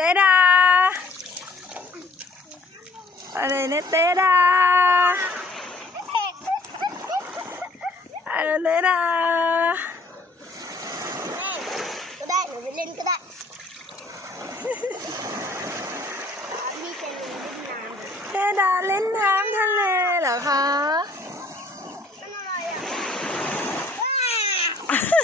เตดาอะไรเนี่ยเตดาอะไรเตดา ก็ได้หนูไปเล่นก็ได้นี่เป็นเล่นน้ำ เตดาเล่นน้ำทะเลเหรอคะ มันอะไรอะว้า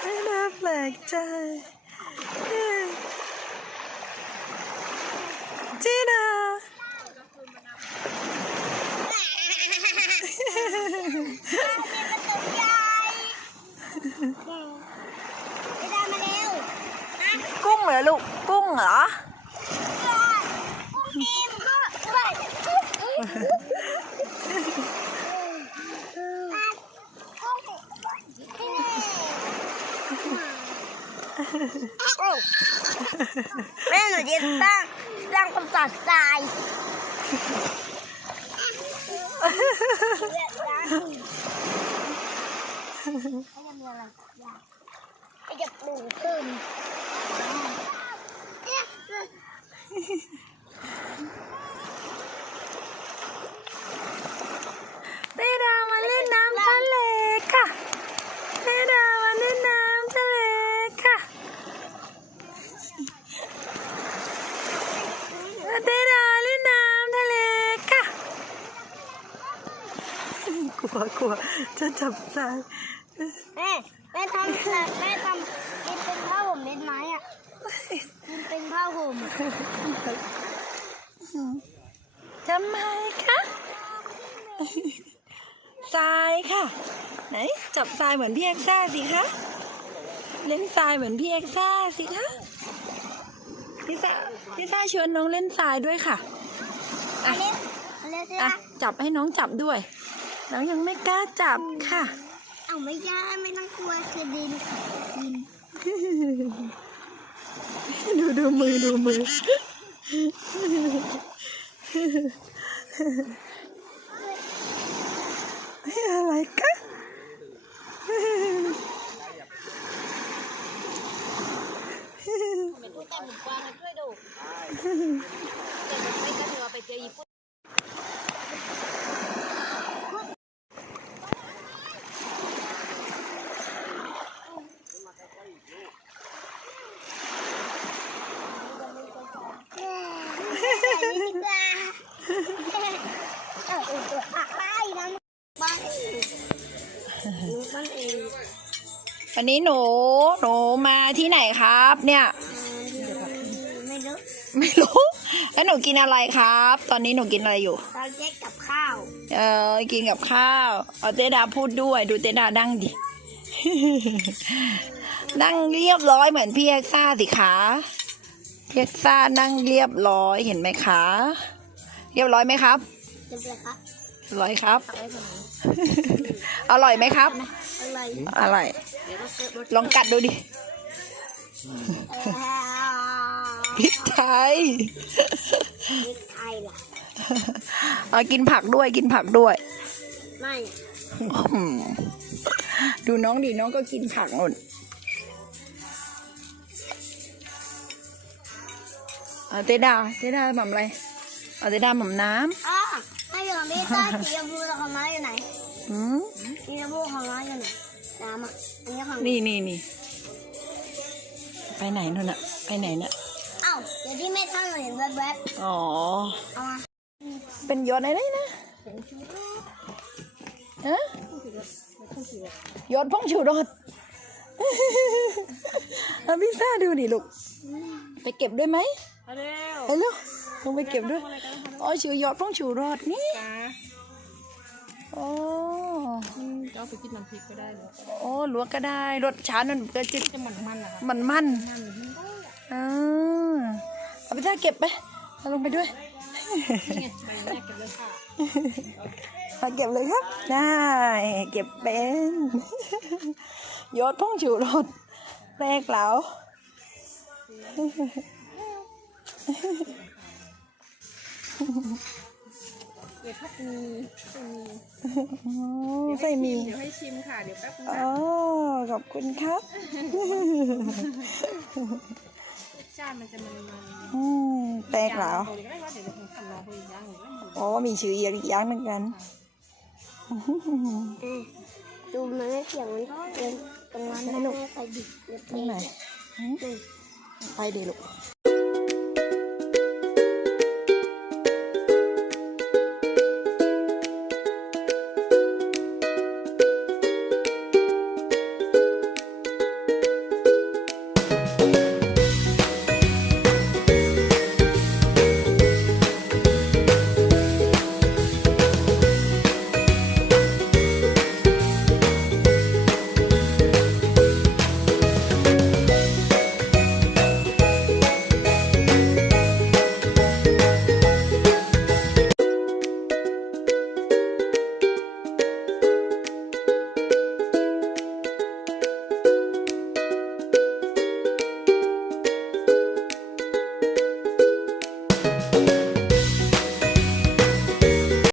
ไม่น่าแปลก ใจจีนาไม่ได้มาเร็นะกุ้งเหรอลูก กุ้งเหรอพวกนี้มันก็ด้วย แม่หนูจะสร้างสร้างความสะใจเขาจะมีอะไรอยากให้จะปลูกขึ้น เตดามาเล่นน้ำทะเลค่ะเตดามาเล่นน้ำทะเลค่ะเตดาเล่นน้ำทะเลค่ะ กลัวกลัวจะจับใจแม่แม่ทำแต่แม่ทำกินเป็นผ้าห่มเม็ดไม้อะกินเป็นผ้าห่มทำไมคะทรายค่ะ ไหนจับทรายเหมือนพี่เอ็กซ่าสิคะเล่นทรายเหมือนพี่เอ็กซ่าสิคะพี่ซ่าพี่ซ่าชวนน้องเล่นทรายด้วยค่ะอันนี้อันนี้ใช่อะไหมจับให้น้องจับด้วย น้องยังไม่กล้าจับค่ะ เอาไม่ได้ไม่ต้องกลัวคือดินดิน ดูดูมือดูมือ อะไรกะเป็นผู้แต่หมุนกว้างให้ช่วยดูแต่ไม่กระเทือไปเจอญี่ปุ่น ดีกว่าเออเออเอออะไรนะบ้านเอง บ้านเองวันนี้หนูหนูมาที่ไหนครับ เนี่ย ไม่รู้ไม่รู้แล้วหนูกินอะไรครับ ตอนนี้หนูกินอะไรอยู่ตอนแยกกับข้าว เออกินกับข้าวเอาเจดาพูดด้วย ดูเจดาดังดินั่งเรียบร้อยเหมือนพี่เอ็กซ่าสิคะพี่เอ็กซ่านั่งเรียบร้อยเห็นไหมคะ เรียบร้อยไหมครับเรียบร้อยครับ เรียบร้อยครับเอาไว้ตรงนี้อร่อยไหมครับ อะไรอร่อยเดี๋ยวก็เกิดรถลองกัดดูดิพริกไทยพริกไทยล่ะเอากินผักด้วยกินผักด้วย ไม่อืมดูน้องดิน้องก็กินผักหมดเอาเตดาเตดาหม่ำอะไรเอาเตดาหม่ำน้อะถ้า อยู่ของพี่ต้าสีชมพูกับของม้าอยู่ไหนำอืมสีชมพูของม้าอยู่ไหนน้ำอะอันนี้ของนี่นี่นี่ไปไหนนู่นน่ะ ไปไหนน่ะเอ้าเดี๋ยวที่แม่ท่านเห็นแวบอ๋อ ๆเอามาเป็นยอดอะไรนะฮะยอดพงชูรสเอาพิซซ่าดูดิลูก ไปเก็บด้วยไหมมาเร็วไปเร็ว ลงไปเก็บด้วยอ๋อชื่อยอดพงชูรสนี่จ้าโอ้จะเอาไปกินน้ำพริกก็ได้เลยโอ้ลวกก็ได้รสชาติมันก็จะจะมันมันนะคะมันมันมันอ่าเอาไปถ้าเก็บไปเอาลงไปด้วยนี่ไงใบแรกกันเลยค่ะมาเก็บเลยครับ ได้ เก็บเป็นยอดพงชูรสแรกแล้ว เเดี๋ยวพักมีจะมีอ๋อใส่หมีเดี๋ยวให้ชิมค่ะ เดี๋ยวแป๊บนึงอ๋นะอขอบคุณครับ รสชาติมันจะมันมันอืมแปลกเหรอเดี๋ยวก็ได้ว่าเดี๋ยวผมทำลองไปอีกอย่างหนึ่งก็หมูอ๋อมีชื่ออีกอย่างเหมือนกัน ดูมันไม่เสียงมันเดินตรงนั้นแม่ไปดิตรงไหนหืมนี่ไปดิลูก